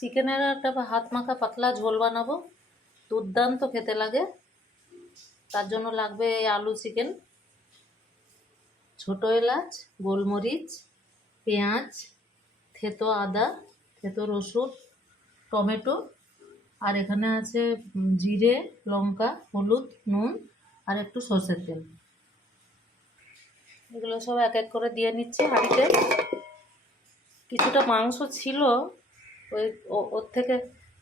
চিকেনের একটা হাত মাখা পাতলা ঝোল বানাবো। দুর্দান্ত খেতে লাগে। তার জন্য লাগবে আলু চিকেন, ছোটো এলাচ, গোলমরিচ, পেঁয়াজ, থেতো আদা, থেতো রসুন, টমেটো, আর এখানে আছে জিরে, লঙ্কা, হলুদ, নুন, আর একটু সর্ষের তেল। এগুলো সব এক এক করে দিয়ে নিচ্ছি হাঁড়িতে। কিছুটা মাংস ছিল ওই ওর থেকে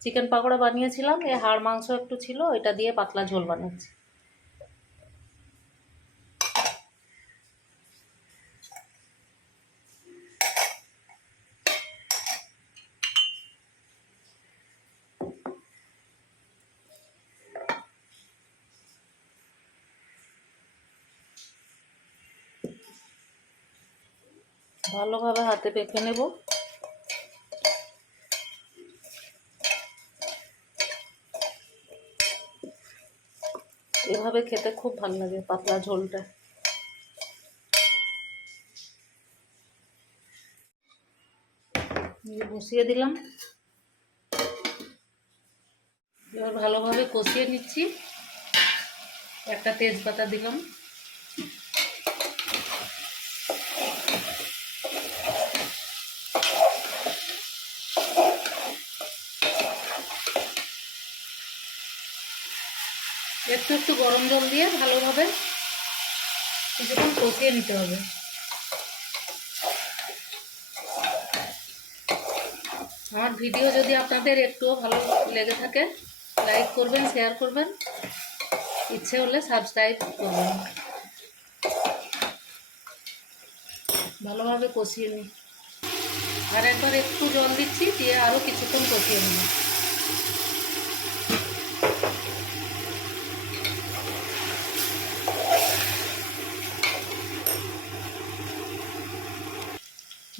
চিকেন পাকোড়া বানিয়েছিলাম এই হাড় মাংস একটু ছিল, ওইটা দিয়ে পাতলা ঝোল বানাচ্ছি। ভালোভাবে হাতে পেঁকে নেব। এভাবে খেতে খুব ভালো লাগে পাতলা ঝোলটা। বসিয়ে দিলাম। এবার ভালোভাবে কষিয়ে নিচ্ছি। একটা তেজপাতা দিলাম। একটু একটু গরম জল দিয়ে ভালোভাবে কিছুক্ষণ কষিয়ে নিতে হবে। আমার ভিডিও যদি আপনাদের একটুও ভালো লেগে থাকে, লাইক করবেন, শেয়ার করবেন, ইচ্ছে হলে সাবস্ক্রাইব করবেন। ভালোভাবে কষিয়ে নিই আর একবার একটু জল দিচ্ছি, দিয়ে আরও কিছুক্ষণ কষিয়ে নিই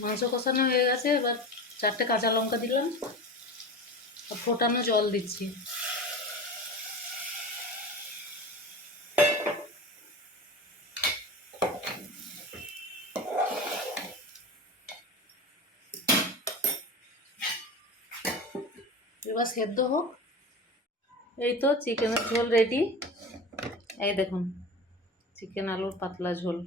মাংস কষানো হয়ে গেছে, এবার চারটে কাঁচা লঙ্কা দিলাম আর ফোটানো জল দিচ্ছি। এবার সেদ্ধ হোক। এই তো চিকেনের ঝোল রেডি এই দেখুন, চিকেন আলুর পাতলা ঝোল।